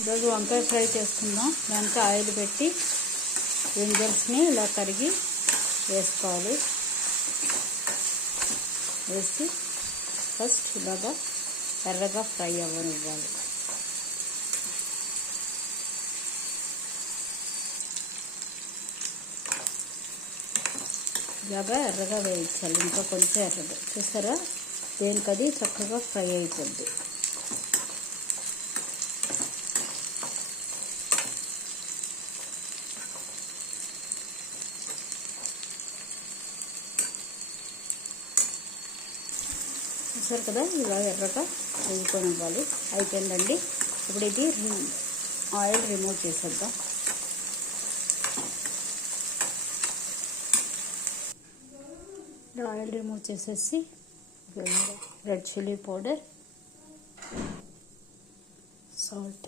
ఈరోజు వంకాయ ఫ్రై చేసుకుందాం. దానికి ఆయిల్ పెట్టి గింజల్స్ని ఇలా కరిగి వేసుకోవాలి. వేసి ఫస్ట్ ఇలాగా ఎర్రగా ఫ్రై అవ్వనివ్వాలి. ఇలాగా ఎర్రగా వేయించాలి. ఇంకా కొంచెం ఎర్రగా. చూసారా? దేనికది? చక్కగా ఫ్రై అయిపోద్ది. చూసారు కదా ఇలా ఎర్రగా వేసుకొని అయిపోయిందండి. ఇప్పుడు ఇది ఆయిల్ రిమూవ్ చేసేద్దాం. ఆయిల్ రిమూవ్ చేసేసి రెడ్ చిల్లీ పౌడర్ సాల్ట్.